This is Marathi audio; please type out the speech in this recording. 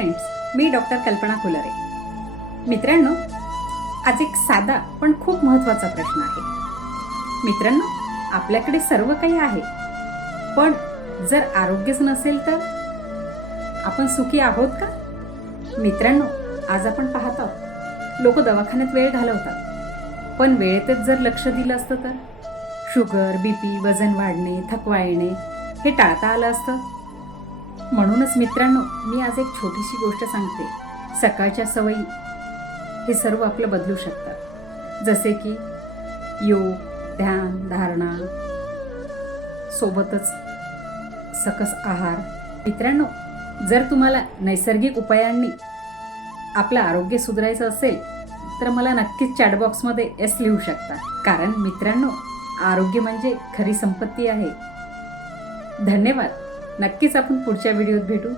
फ्रेंड्स, मी डॉक्टर कल्पना कुलरे. मित्रांनो, आज एक साधा पण खूप महत्त्वाचा प्रश्न आहे. मित्रांनो, आपल्याकडे सर्व काही आहे, पण जर आरोग्यच नसेल तर आपण सुखी आहोत का? मित्रांनो, आज आपण पाहत आहोत लोक दवाखान्यात वेळ घालवतात, पण वेळेतच जर लक्ष दिलं असतं तर शुगर, बीपी, वजन वाढणे, थकवा येणे हे टाळता आलं असतं. म्हणूनच मित्रांनो, मी आज एक छोटीशी गोष्ट सांगते. सकाळच्या सवयी हे सर्व आपलं बदलू शकतात, जसे की योग, ध्यान, धारणा, सोबतच सकस आहार. मित्रांनो, जर तुम्हाला नैसर्गिक उपायांनी आपलं आरोग्य सुधारायचं असेल तर मला नक्कीच चॅटबॉक्समध्ये एस लिहू शकता. कारण मित्रांनो, आरोग्य म्हणजे खरी संपत्ती आहे. धन्यवाद. नक्कीच आपण पुढच्या व्हिडिओत भेटू.